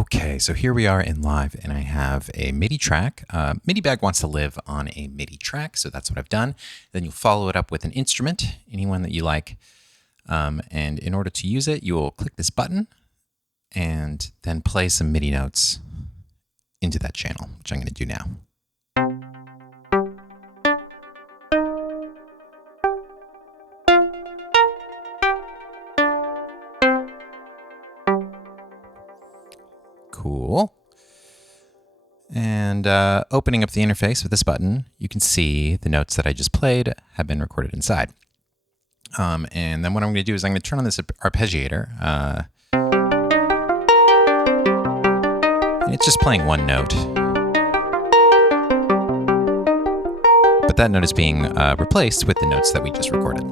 Okay, so here we are in live, and I have a MIDI track. MIDI Bag wants to live on a MIDI track, so that's what I've done. Then you'll follow it up with an instrument, anyone that you like. And in order to use it, you will click this button and then play some MIDI notes into that channel, which I'm going to do now. Cool. And opening up the interface with this button, you can see the notes that I just played have been recorded inside. And then what I'm going to do is I'm going to turn on this arpeggiator. And it's just playing one note. But that note is being replaced with the notes that we just recorded.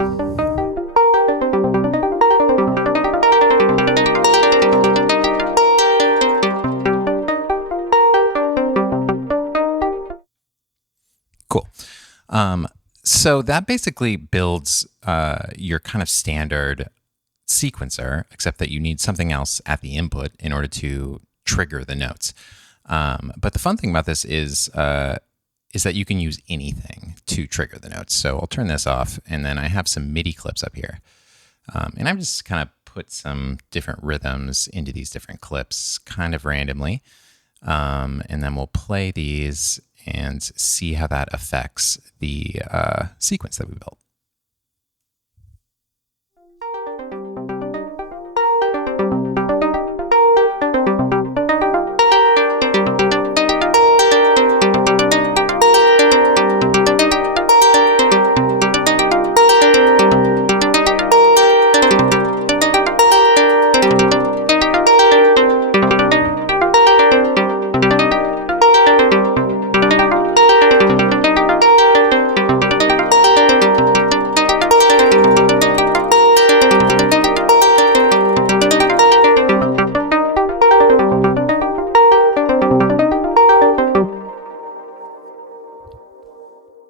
Cool. So that basically builds your kind of standard sequencer, except that you need something else at the input in order to trigger the notes. But the fun thing about this is that you can use anything to trigger the notes. So I'll turn this off, and then I have some MIDI clips up here. And I'm just kind of put some different rhythms into these different clips kind of randomly. And then we'll play these and see how that affects the sequence that we built.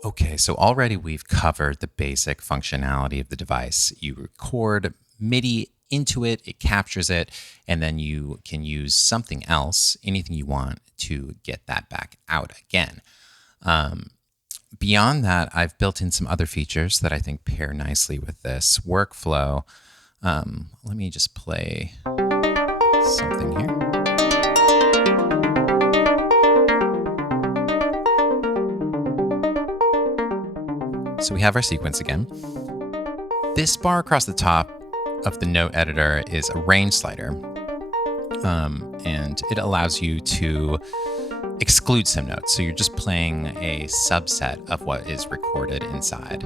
Okay, so already we've covered the basic functionality of the device. You record MIDI into it, it captures it, and then you can use something else, anything you want, to get that back out again. Beyond that, I've built in some other features that I think pair nicely with this workflow. Let me just play something here. So we have our sequence again. This bar across the top of the note editor is a range slider, and it allows you to exclude some notes. So you're just playing a subset of what is recorded inside.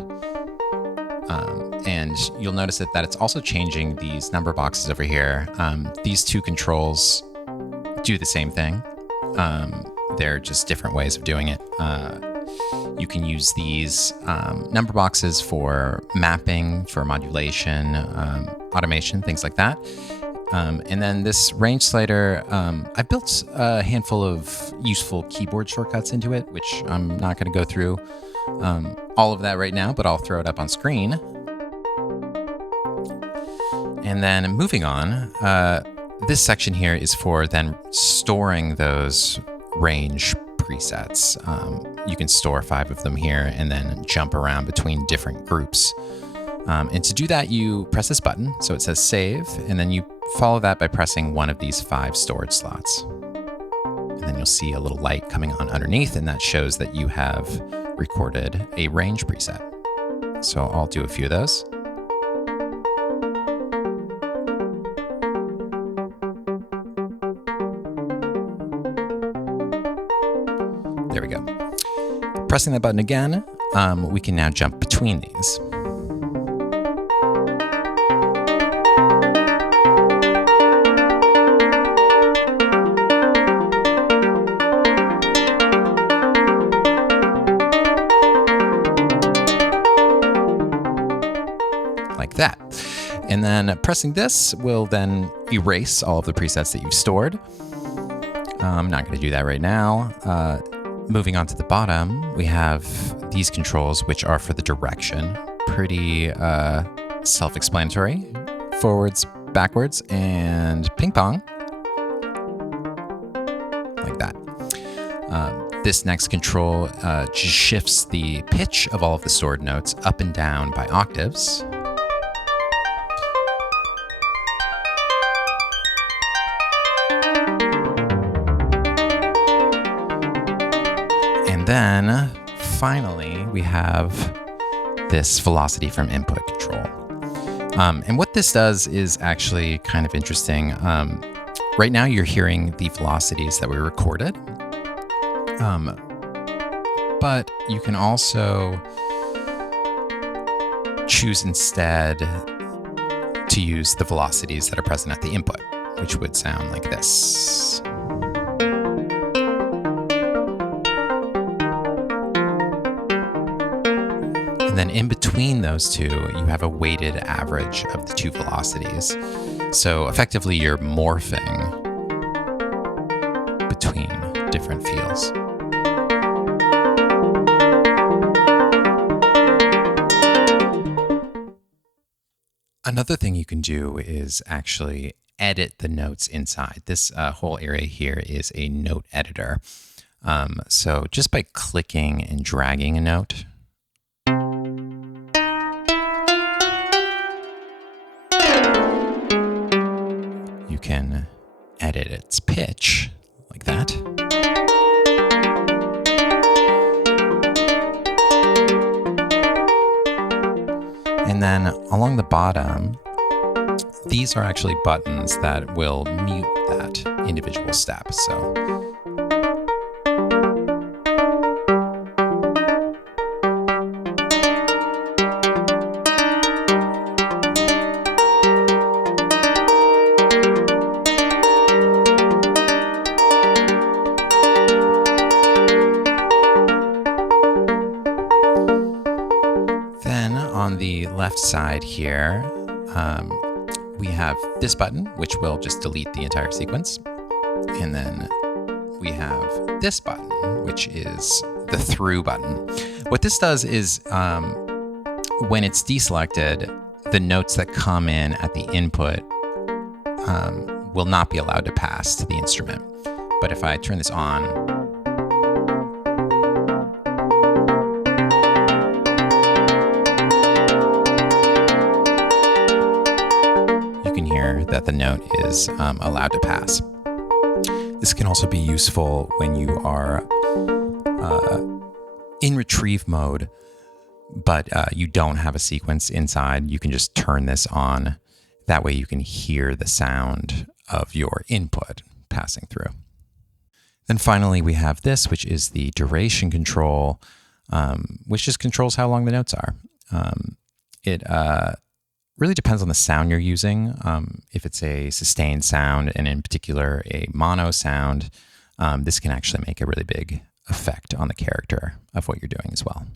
And you'll notice that it's also changing these number boxes over here. These two controls do the same thing. They're just different ways of doing it. You can use these number boxes for mapping, for modulation, automation, things like that. And then this range slider, I built a handful of useful keyboard shortcuts into it, which I'm not going to go through all of that right now, but I'll throw it up on screen. And then moving on, this section here is for then storing those range presets. You can store 5 of them here and then jump around between different groups. And to do that, you press this button. So it says save, and then you follow that by pressing one of these 5 storage slots. And then you'll see a little light coming on underneath, and that shows that you have recorded a range preset. So I'll do a few of those. There we go. Pressing that button again, we can now jump between these. Like that. And then pressing this will then erase all of the presets that you've stored. I'm not going to do that right now. Moving on to the bottom, we have these controls, which are for the direction. Pretty self-explanatory. Forwards, backwards, and ping pong. like that. This next control just shifts the pitch of all of the stored notes up and down by octaves. And then finally, we have this velocity from input control. And what this does is actually kind of interesting. Right now, you're hearing the velocities that we recorded. But you can also choose instead to use the velocities that are present at the input, which would sound like this. And then in between those two, you have a weighted average of the two velocities. So effectively, you're morphing between different feels. Another thing you can do is actually edit the notes inside. This whole area here is a note editor. So just by clicking and dragging a note, you can edit its pitch like that. And then along the bottom, these are actually buttons that will mute that individual step. So on the left side here, we have this button, which will just delete the entire sequence. And then we have this button, which is the through button. What this does is when it's deselected, the notes that come in at the input will not be allowed to pass to the instrument. But if I turn this on, that the note is allowed to pass. This can also be useful when you are in retrieve mode, but you don't have a sequence inside. You can just turn this on. That way you can hear the sound of your input passing through. Then finally, we have this, which is the duration control, which just controls how long the notes are. It really depends on the sound you're using. If it's a sustained sound, and in particular a mono sound, this can actually make a really big effect on the character of what you're doing as well.